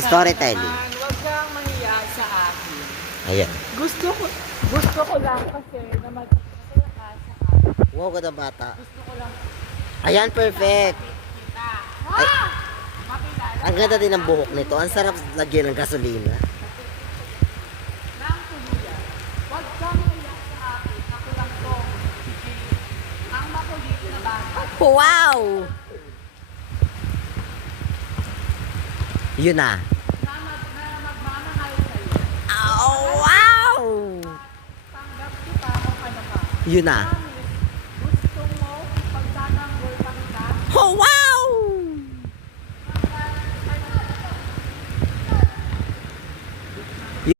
Storytelling. Man, Huwag kang mahiya sa akin. Ayan. Gusto ko, gusto ko lang kasi na magkakasaya ka sa akin. Wow, ganda bata. Gusto ko lang Ayan, perfect. kita. Ay, ang ganda din ng buhok nito. Ang sarap lagyan ng gasolina. ng tuluyan. Huwag kang mahiya sa akin. Ako lang to. Ang makulit na bata. Wow! Yun na. Na, na. Oh, wow! Tanggap kita kung ano ka. Yun na. Gusto mo pagtatanggol ka kita. Oh, wow!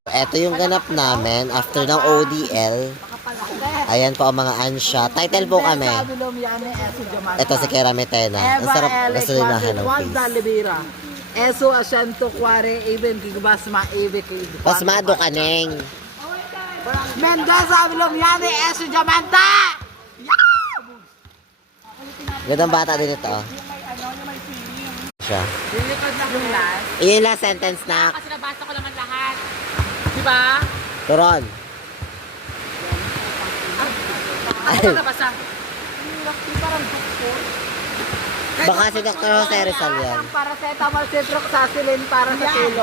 Ito yung ganap namin after ng ODL. Ayan po ang mga ansya. Title po kami. Ito si Kera Metena. Ang sarap gasolinahan ng face. Eso Asiento Cuare, Even Kigbasma, Eve Kid. Pasmado ka, Neng. Mendoza, Lumiane, Eso Diamante! Gandang bata din ito. oh. Siya. Yung last. Iyon lang sentence na. Kasi nabasa ko naman lahat. Di ba? Turon. Ako ba nabasa? Parang doktor. Baka si Dr. Jose Rizal yan. Paracetamol, citroxacillin para sa kilo.